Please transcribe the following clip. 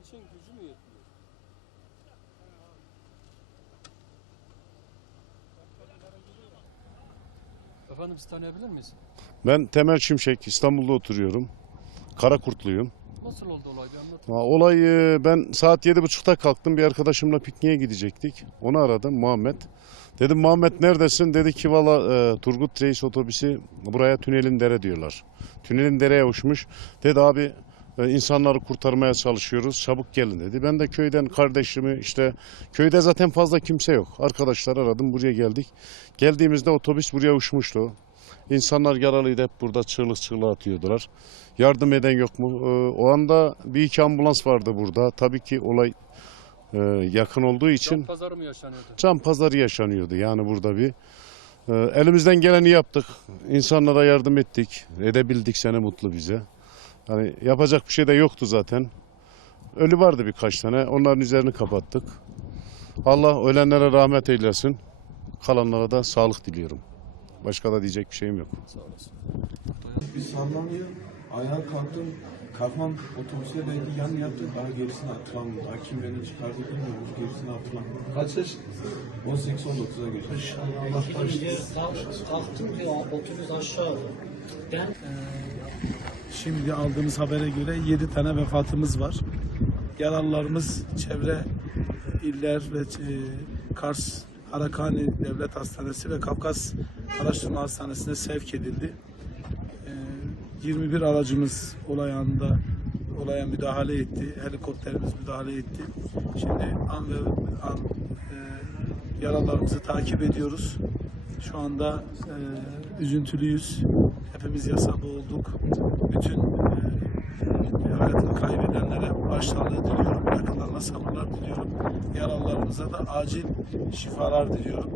için gücü mü yetmiyor? Efendim sizi tanıyabilir miyiz? Ben Temel Şimşek, İstanbul'da oturuyorum. Karakurtluyum. Nasıl oldu olay bir anlat. Ha, Olay e, ben saat yedi buçukta kalktım. Bir arkadaşımla pikniğe gidecektik. Onu aradım Muhammed. Dedim Muhammed neredesin? Dedi ki valla e, Turgut Reis otobüsü buraya tünelin dere diyorlar. Tünelin dereye uçmuş. Dedi abi insanları kurtarmaya çalışıyoruz. Çabuk gelin dedi. Ben de köyden kardeşimi işte köyde zaten fazla kimse yok. Arkadaşlar aradım buraya geldik. Geldiğimizde otobüs buraya uçmuştu. İnsanlar yaralıydı hep burada çığlık çığlığa atıyordular. Yardım eden yok mu? Ee, o anda bir iki ambulans vardı burada. Tabii ki olay e, yakın olduğu için Can pazarı mı yaşanıyordu? can pazarı yaşanıyordu yani burada bir. Ee, elimizden geleni yaptık. İnsanlara yardım ettik. Edebildik sene mutlu bize. Hani yapacak bir şey de yoktu zaten. Ölü vardı birkaç tane. Onların üzerini kapattık. Allah ölenlere rahmet eylesin. Kalanlara da sağlık diliyorum. Başka da diyecek bir şeyim yok. Sağ olasın. Bir sallanıyor. Ayağa kalktım. Kalkmam otobüse belki yan yattı. Daha gerisini hatırlamıyorum. Daha kim beni çıkardı bilmiyorum. Gerisini hatırlamıyorum. Kaç yaş? 18-19'a geçmiş. Allah bağışlasın. kalk- kalktım ki otobüs aşağı. Ben e, Şimdi aldığımız habere göre 7 tane vefatımız var. Yaralılarımız çevre iller ve e, Kars Harakani Devlet Hastanesi ve Kafkas Araştırma Hastanesi'ne sevk edildi. E, 21 aracımız olay anında olaya müdahale etti. Helikopterimiz müdahale etti. Şimdi an ve an e, yaralarımızı takip ediyoruz. Şu anda e, üzüntülüyüz. Hepimiz yasa boğulduk. Bütün e, hayatını kaybedenlere başsağlığı diliyorum. Yakınlarına sabırlar diliyorum. Yaralılarımıza da acil şifalar diliyorum.